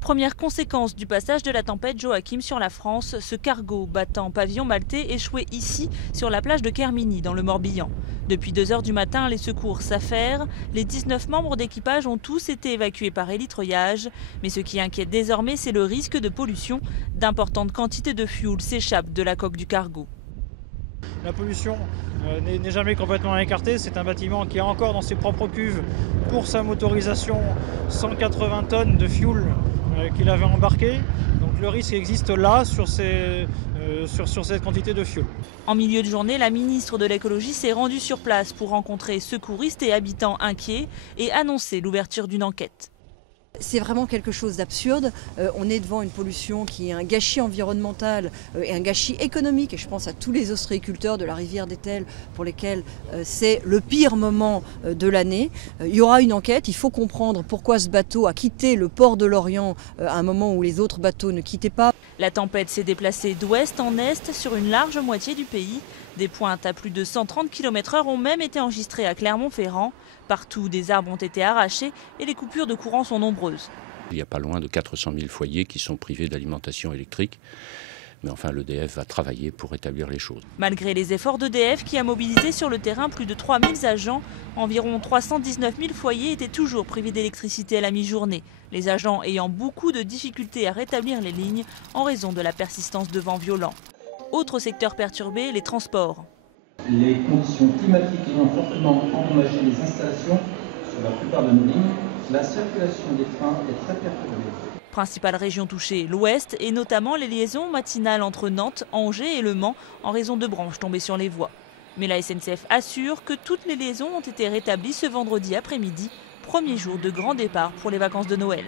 Première conséquence du passage de la tempête Joachim sur la France, ce cargo battant pavillon maltais échoué ici sur la plage de Kermini dans le Morbihan. Depuis 2 h du matin, les secours s'affairent. Les 19 membres d'équipage ont tous été évacués par hélitreuillage. Mais ce qui inquiète désormais, c'est le risque de pollution. D'importantes quantités de fioul s'échappent de la coque du cargo. La pollution n'est jamais complètement écartée. C'est un bâtiment qui a encore dans ses propres cuves, pour sa motorisation, 180 tonnes de fioul qu'il avait embarqué. Donc le risque existe là sur cette quantité de fioul. En milieu de journée, la ministre de l'écologie s'est rendue sur place pour rencontrer secouristes et habitants inquiets et annoncer l'ouverture d'une enquête. C'est vraiment quelque chose d'absurde. On est devant une pollution qui est un gâchis environnemental et un gâchis économique. Et je pense à tous les ostréiculteurs de la rivière d'Etel pour lesquels c'est le pire moment de l'année. Il y aura une enquête. Il faut comprendre pourquoi ce bateau a quitté le port de Lorient à un moment où les autres bateaux ne quittaient pas. La tempête s'est déplacée d'ouest en est sur une large moitié du pays. Des pointes à plus de 130 km/h ont même été enregistrées à Clermont-Ferrand. Partout, des arbres ont été arrachés et les coupures de courant sont nombreuses. Il y a pas loin de 400 000 foyers qui sont privés d'alimentation électrique. Mais enfin, l'EDF va travailler pour rétablir les choses. Malgré les efforts d'EDF qui a mobilisé sur le terrain plus de 3000 agents, environ 319 000 foyers étaient toujours privés d'électricité à la mi-journée. Les agents ayant beaucoup de difficultés à rétablir les lignes en raison de la persistance de vents violents. Autre secteur perturbé, les transports. Les conditions climatiques ayant fortement endommagé les installations sur la plupart de nos lignes, la circulation des trains est très perturbée. Principale région touchée, l'Ouest, et notamment les liaisons matinales entre Nantes, Angers et Le Mans en raison de branches tombées sur les voies. Mais la SNCF assure que toutes les liaisons ont été rétablies ce vendredi après-midi, premier jour de grand départ pour les vacances de Noël.